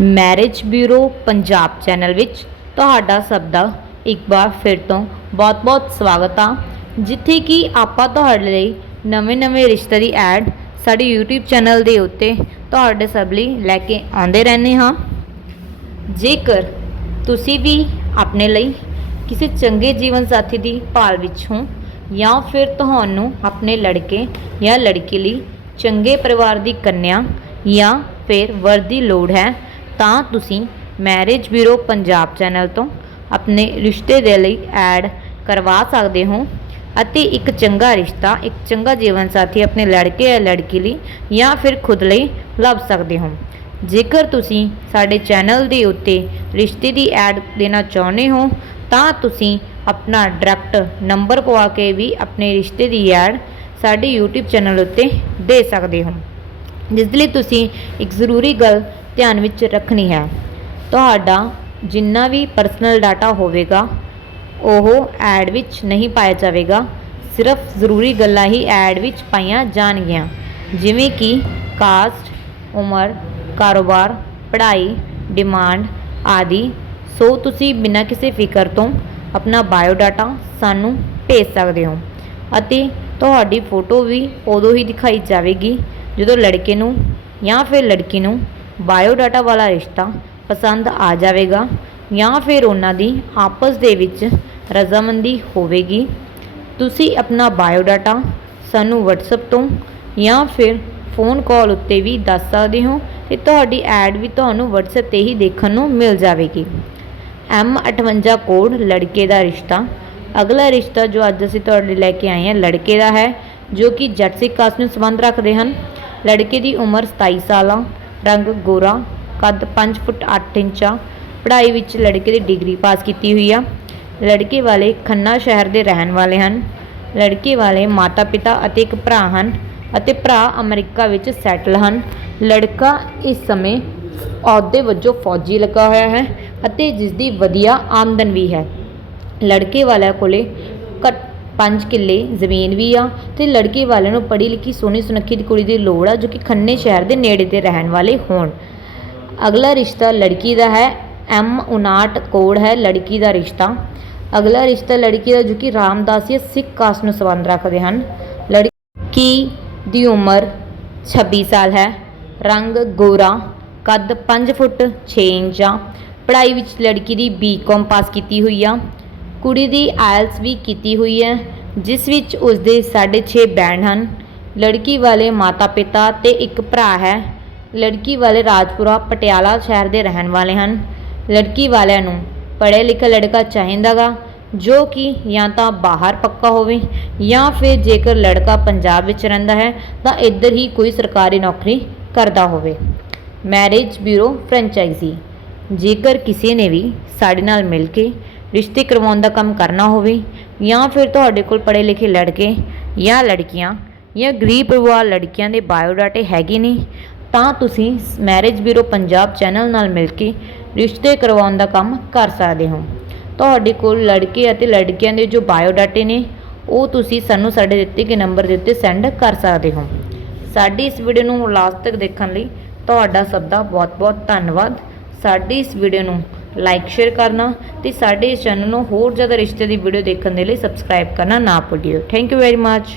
Marriage bureau Punjab channel ਵਿੱਚ ਤੁਹਾਡਾ ਸਭ ਦਾ ਇੱਕ ਵਾਰ ਫਿਰ ਤੋਂ ਬਹੁਤ-ਬਹੁਤ ਸਵਾਗਤ ਆ। ਜਿੱਥੇ ਕਿ ਆਪਾਂ ਤੁਹਾਡੇ ਲਈ ਨਵੇਂ-ਨਵੇਂ ਰਿਸ਼ਤੇ ਦੀ ਐਡ ਸਾਡੇ YouTube ਚੈਨਲ ਦੇ ਉੱਤੇ ਤੁਹਾਡੇ ਸਭ ਲਈ ਲੈ ਕੇ ਆਉਂਦੇ ਰਹਿੰਦੇ ਹਾਂ। ਜੇਕਰ ਤੁਸੀਂ ਵੀ ਆਪਣੇ ਲਈ ਕਿਸੇ ਚੰਗੇ ਜੀਵਨ ਸਾਥੀ ਦੀ ਭਾਲ ਵਿੱਚ ਹੋ ਜਾਂ ਫਿਰ ਤੁਹਾਨੂੰ ਆਪਣੇ ਲੜਕੇ ਜਾਂ ਲੜਕੀ ਲਈ ਚੰਗੇ ਪਰਿਵਾਰ ਦੀ ਕੰਨਿਆ ਜਾਂ ਫਿਰ ਵਰ ਦੀ ਲੋੜ ਹੈ ਤਾਂ ਤੁਸੀਂ ਮੈਰਿਜ ਬਿਊਰੋ ਪੰਜਾਬ ਚੈਨਲ ਤੋਂ ਆਪਣੇ ਰਿਸ਼ਤੇ ਦੇ ਲਈ ਐਡ ਕਰਵਾ ਸਕਦੇ ਹੋ ਅਤੇ ਇੱਕ ਚੰਗਾ ਰਿਸ਼ਤਾ, ਇੱਕ ਚੰਗਾ ਜੀਵਨ ਸਾਥੀ ਆਪਣੇ ਲੜਕੇ ਜਾਂ ਲੜਕੀ ਲਈ ਜਾਂ ਫਿਰ ਖੁਦ ਲਈ ਲੱਭ ਸਕਦੇ ਹੋ। ਜੇਕਰ ਤੁਸੀਂ ਸਾਡੇ ਚੈਨਲ ਦੇ ਉੱਤੇ ਰਿਸ਼ਤੇ ਦੀ ਐਡ ਦੇਣਾ ਚਾਹੁੰਦੇ ਹੋ, ਤਾਂ ਤੁਸੀਂ ਆਪਣਾ ਡਾਇਰੈਕਟ ਨੰਬਰ ਪਵਾ ਕੇ ਵੀ ਆਪਣੇ ਰਿਸ਼ਤੇ ਦੀ ਐਡ ਸਾਡੇ YouTube ਚੈਨਲ ਉੱਤੇ ਦੇ ਸਕਦੇ ਹੋ। ਜਿਸ ਲਈ ਤੁਸੀਂ ਇੱਕ ਜ਼ਰੂਰੀ ਗੱਲ ਧਿਆਨ ਵਿੱਚ ਰੱਖਣੀ ਹੈ। ਤੁਹਾਡਾ ਜਿੰਨਾ ਵੀ ਪਰਸਨਲ ਡਾਟਾ ਹੋਵੇਗਾ, ਉਹ ਐਡ ਵਿੱਚ ਨਹੀਂ ਪਾਇਆ ਜਾਵੇਗਾ। ਸਿਰਫ ਜ਼ਰੂਰੀ ਗੱਲਾਂ ਹੀ ਐਡ ਵਿੱਚ ਪਾਈਆਂ ਜਾਣਗੀਆਂ। ਜਿਵੇਂ ਕਿ ਕਾਸਟ ਉਮਰ, ਕਾਰੋਬਾਰ, ਪੜ੍ਹਾਈ ਡਿਮਾਂਡ ਆਦਿ। ਸੋ ਤੁਸੀਂ ਬਿਨਾਂ ਕਿਸੇ ਫਿਕਰ ਤੋਂ ਆਪਣਾ ਬਾਇਓ ਡਾਟਾ ਸਾਨੂੰ ਭੇਜ ਸਕਦੇ ਹੋ। ਅਤੇ ਤੁਹਾਡੀ ਫੋਟੋ ਵੀ ਉਦੋਂ ਹੀ ਦਿਖਾਈ ਜਾਵੇਗੀ ਜਦੋਂ ਲੜਕੇ ਨੂੰ ਜਾਂ ਫਿਰ ਲੜਕੀ ਨੂੰ ਬਾਇਓਡਾਟਾ ਵਾਲਾ ਰਿਸ਼ਤਾ ਪਸੰਦ ਆ ਜਾਵੇਗਾ ਜਾਂ ਫਿਰ ਉਹਨਾਂ ਦੀ ਆਪਸ ਦੇ ਵਿੱਚ ਰਜ਼ਾਮੰਦੀ ਹੋਵੇਗੀ। ਤੁਸੀਂ ਆਪਣਾ ਬਾਇਓਡਾਟਾ ਸਾਨੂੰ WhatsApp ਤੋਂ ਜਾਂ ਫਿਰ ਫੋਨ ਕਾਲ ਉੱਤੇ ਵੀ ਦੱਸ ਸਕਦੇ ਹੋ ਤੇ ਤੁਹਾਡੀ ਐਡ ਵੀ ਤੁਹਾਨੂੰ WhatsApp ਤੇ ਹੀ ਦੇਖਣ ਨੂੰ ਮਿਲ ਜਾਵੇਗੀ। M58 ਕੋਡ ਲੜਕੇ ਦਾ ਰਿਸ਼ਤਾ। ਅਗਲਾ ਰਿਸ਼ਤਾ ਜੋ ਅੱਜ ਅਸੀਂ ਤੁਹਾਡੇ ਲੈ ਕੇ ਆਏ ਹਾਂ ਲੜਕੇ ਦਾ ਹੈ, ਜੋ ਕਿ ਜੱਟ ਸਿੱਖ ਕਾਸਟ ਨੂੰ ਸੰਬੰਧ ਰੱਖਦੇ ਹਨ। ਲੜਕੇ ਦੀ ਉਮਰ 27 ਆ ਰੰਗ ਗੋਰਾ, ਕੱਦ 5 ਫੁੱਟ 8 ਇੰਚਾ, ਪੜ੍ਹਾਈ ਵਿੱਚ ਲੜਕੇ ਦੀ ਡਿਗਰੀ ਪਾਸ ਕੀਤੀ ਹੋਈ ਆ। ਲੜਕੇ ਵਾਲੇ ਖੰਨਾ ਸ਼ਹਿਰ ਦੇ ਰਹਿਣ ਵਾਲੇ ਹਨ। ਲੜਕੇ ਵਾਲੇ ਮਾਤਾ ਪਿਤਾ ਅਤੇ ਇੱਕ ਭਰਾ ਹਨ ਅਤੇ ਭਰਾ ਅਮਰੀਕਾ ਵਿੱਚ ਸੈਟਲ ਹਨ। ਲੜਕਾ ਇਸ ਸਮੇਂ ਅਹੁਦੇ ਵਜੋਂ ਫੌਜੀ ਲੱਗਾ ਹੋਇਆ ਹੈ ਅਤੇ ਜਿਸ ਦੀ ਵਧੀਆ ਆਮਦਨ ਵੀ ਹੈ। ਲੜਕੇ ਵਾਲਿਆਂ ਕੋਲੇ ਪੰਜ ਕਿੱਲੇ ਜ਼ਮੀਨ ਵੀ ਆ ਤੇ ਲੜਕੇ ਵਾਲਿਆਂ ਨੂੰ ਪੜ੍ਹੀ ਲਿਖੀ ਸੋਹਣੀ ਸੁਨੱਖੀ ਦੀ ਕੁੜੀ ਦੀ ਲੋੜ ਆ ਜੋ ਕਿ ਖੰਨੇ ਸ਼ਹਿਰ ਦੇ ਨੇੜੇ ਦੇ ਰਹਿਣ ਵਾਲੇ ਹੋਣ। ਅਗਲਾ ਰਿਸ਼ਤਾ ਲੜਕੀ ਦਾ ਹੈ, ਐਮ M59 ਕੋਡ ਹੈ, ਲੜਕੀ ਦਾ ਰਿਸ਼ਤਾ। ਅਗਲਾ ਰਿਸ਼ਤਾ ਲੜਕੀ ਦਾ ਜੋ ਕਿ ਰਾਮਦਾਸ ਜਾਂ ਸਿੱਖ ਕਾਸਟ ਨੂੰ ਸੰਬੰਧ ਰੱਖਦੇ ਹਨ। ਲੜਕੀ ਦੀ ਉਮਰ 26 ਸਾਲ ਹੈ, ਰੰਗ ਗੋਰਾ, ਕੱਦ 5 ਫੁੱਟ 6 ਇੰਚ ਆ ਪੜ੍ਹਾਈ ਵਿੱਚ ਲੜਕੀ ਦੀ ਬੀਕਾਮ ਪਾਸ ਕੀਤੀ ਹੋਈ ਆ। ਕੁੜੀ ਦੀ ਆਇਲਸ ਵੀ ਕੀਤੀ ਹੋਈ ਹੈ, ਜਿਸ ਵਿੱਚ ਉਸ ਦੇ 6.5 ਬੈਂਡ ਹਨ। ਲੜਕੀ ਵਾਲੇ ਮਾਤਾ ਪਿਤਾ ਤੇ ਇੱਕ ਭਰਾ ਹੈ। ਲੜਕੀ ਵਾਲੇ ਰਾਜਪੁਰਾ, ਪਟਿਆਲਾ ਸ਼ਹਿਰ ਦੇ ਰਹਿਣ ਵਾਲੇ ਹਨ। ਲੜਕੀ ਵਾਲਿਆਂ ਨੂੰ ਪੜ੍ਹਿਆ ਲਿਖਿਆ ਲੜਕਾ ਚਾਹੀਦਾਗਾ, ਜੋ ਕਿ ਜਾਂ ਤਾਂ ਬਾਹਰ ਪੱਕਾ ਹੋਵੇ ਜਾਂ ਫਿਰ ਜੇਕਰ ਲੜਕਾ ਪੰਜਾਬ ਵਿੱਚ ਰਹਿੰਦਾ ਹੈ, ਤਾਂ ਇੱਧਰ ਹੀ ਕੋਈ ਸਰਕਾਰੀ ਨੌਕਰੀ ਕਰਦਾ ਹੋਵੇ। Marriage bureau franchise. ਜੇਕਰ ਕਿਸੇ ਨੇ ਵੀ ਸਾਡੇ ਨਾਲ ਮਿਲ ਕੇ ਰਿਸ਼ਤੇ ਕਰਵਾਉਣ ਦਾ ਕੰਮ ਕਰਨਾ ਹੋਵੇ, ਜਾਂ ਫਿਰ ਤੁਹਾਡੇ ਕੋਲ ਪੜ੍ਹੇ ਲਿਖੇ ਲੜਕੇ ਜਾਂ ਲੜਕੀਆਂ ਜਾਂ ਗਰੀਬ ਪਰਿਵਾਰ ਲੜਕੀਆਂ ਦੇ ਬਾਇਓਡਾਟੇ ਹੈਗੇ ਨੇ, ਤਾਂ ਤੁਸੀਂ ਮੈਰਿਜ ਬਿਊਰੋ ਪੰਜਾਬ ਚੈਨਲ ਨਾਲ ਮਿਲ ਕੇ ਰਿਸ਼ਤੇ ਕਰਵਾਉਣ ਦਾ ਕੰਮ ਕਰ ਸਕਦੇ ਹੋ। ਤੁਹਾਡੇ ਕੋਲ ਲੜਕੇ ਅਤੇ ਲੜਕੀਆਂ ਦੇ ਜੋ ਬਾਇਓਡਾਟੇ ਨੇ, ਉਹ ਤੁਸੀਂ ਸਾਨੂੰ ਸਾਡੇ ਦਿੱਤੇ ਗਏ ਨੰਬਰ ਦੇ ਉੱਤੇ ਸੈਂਡ ਕਰ ਸਕਦੇ ਹੋ। ਸਾਡੀ ਇਸ ਵੀਡੀਓ ਨੂੰ ਲਾਸਟ ਤੱਕ ਦੇਖਣ ਲਈ ਤੁਹਾਡਾ ਸਭ ਦਾ ਬਹੁਤ-ਬਹੁਤ ਧੰਨਵਾਦ। ਸਾਡੀ ਇਸ ਵੀਡੀਓ ਨੂੰ ਲਾਈਕ ਸ਼ੇਅਰ ਕਰਨਾ ਤੇ ਸਾਡੇ ਇਸ ਚੈਨਲ ਨੂੰ ਹੋਰ ਜ਼ਿਆਦਾ ਰਿਸ਼ਤੇ ਦੀ ਵੀਡੀਓ ਦੇਖਣ ਦੇ ਲਈ ਸਬਸਕ੍ਰਾਈਬ ਕਰਨਾ ਨਾ ਭੁੱਲਿਓ। Thank you very much